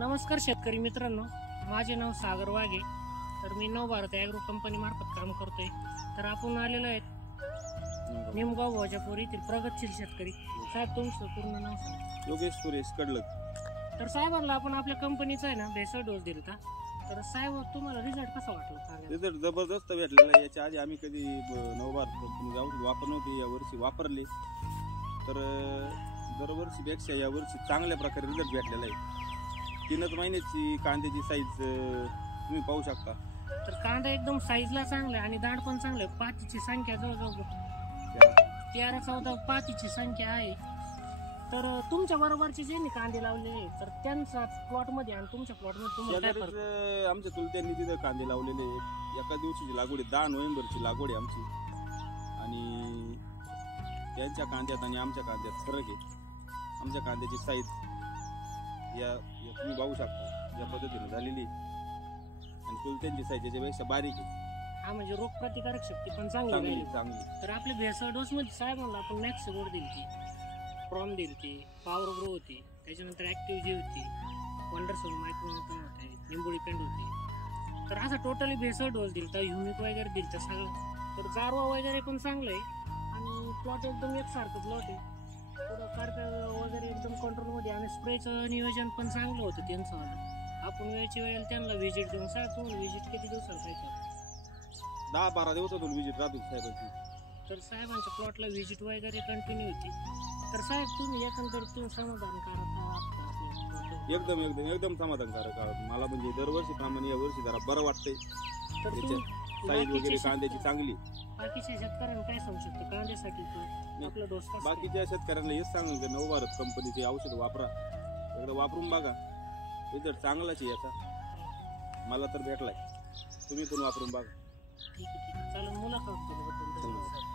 नमस्कार शेतकरी मित्रांनो, माझे नाव सागर वाघे. तर मी नवभारत ॲग्रो कंपनी मार्फत काम करतोय. तर आपण आलेलो आहेत निमगाव भोजापूर येथील प्रगतशील शेतकरी. साहेब, तुमचं पूर्ण नाव सांगा. योगेश सुरेश कडलक. तर साहेबांना आपण आपल्या कंपनीचा आहे ना भेसळ डोस दिला. तर साहेब, तुम्हाला रिझल्ट कसा वाटला? रिझल्ट जबरदस्त भेटलेला आहे. याच्या आधी आम्ही कधी नवभारत कंपनी जाऊन वापर नव्हती, यावर्षी वापरले. तर दरवर्षीपेक्षा यावर्षी चांगल्या प्रकारे रिझल्ट भेटलेला आहे. 3 महिन्याची कांद्याची साईज तुम्ही पाहू शकता. तर कांदा एकदम साईजला चांगला आहे आणि दांड पण चांगलं आहे. पातीची संख्या जवळजवळ 13-14 पातीची संख्या आहे. तर तुमच्या बरोबरचे जे कांदे लावलेले तर त्यांचा प्लॉट मध्ये आणि तुमच्या प्लॉट मध्ये तुम्हाला काय फरक? आमच्या चुलत्यांनी तिथं कांदे लावलेले आहेत. एका दिवशीची लागवड आहे, 10 नोव्हेंबरची लागवड आहे आमची. आणि त्यांच्या कांद्यात आणि आमच्या कांद्यात फरक आहे. आमच्या कांद्याची साईज या तुम्ही पाहू शकता या पद्धतीने झालेली, आणि चुलत्यांची साईज याच्यापेक्षा बारीक आहे. हा, म्हणजे रोगप्रतिकारक शक्ती पण चांगली. तर आपल्या भेसळ डोस मध्ये साहेब म्हणलं आपण मॅक्स बोर्ड दिली ती, प्रॉम दिली ती, पॉवर ग्रो होती, त्याच्यानंतर ऍक्टिव्ह जी होती, वंडरसोन मायक्रोन्यूटन होते, निंबोळी पेंड होती. तर असा टोटली भेसळ डोस दिला तर ह्युमिक वगैरे दिलं तर सगळं. तर जारवा वगैरे पण चांगलं आहे आणि प्लॉट एकदम एकसारखं प्लॉट आहे. पुढं कार्प वगैरे एकदम कंट्रोलमध्ये आणि स्प्रेचं नियोजन पण चांगलं होतं त्यांचं. आपण वेळची वेळेला त्यांना व्हिजिट देऊन साहेब, तुम्हाला व्हिजिट किती दिवसाला काय करतो? 10-12 दिवसातून व्हिजिट राहतो साहेबांची. तर साहेबांच्या प्लॉटला व्हिजिट वगैरे कंटिन्यू होती. तर साहेब, तुम्ही एकंदरीत तुम्ही समाधानकारक आहात? एकदम समाधानकारक आहोत. मला म्हणजे दरवर्षीप्रमाणे या वर्षी जरा बरं वाटतंय. तर साईज वगैरे कांद्याची चांगली. बाकीच्या शेतकऱ्यांना काय सांगू शकतो कांद्यासाठी आपला डोस? बाकीच्या शेतकऱ्यांना हेच सांगू की नवभारत कंपनीचे औषध वापरा, एकदा वापरून बघा. रिझल्ट चांगलाच आहे याचा, मला तर भेटलाय. तुम्ही पण वापरून बघा. ठीक आहे. चालेल, मुलाखत केल्याबद्दल धन्यवाद.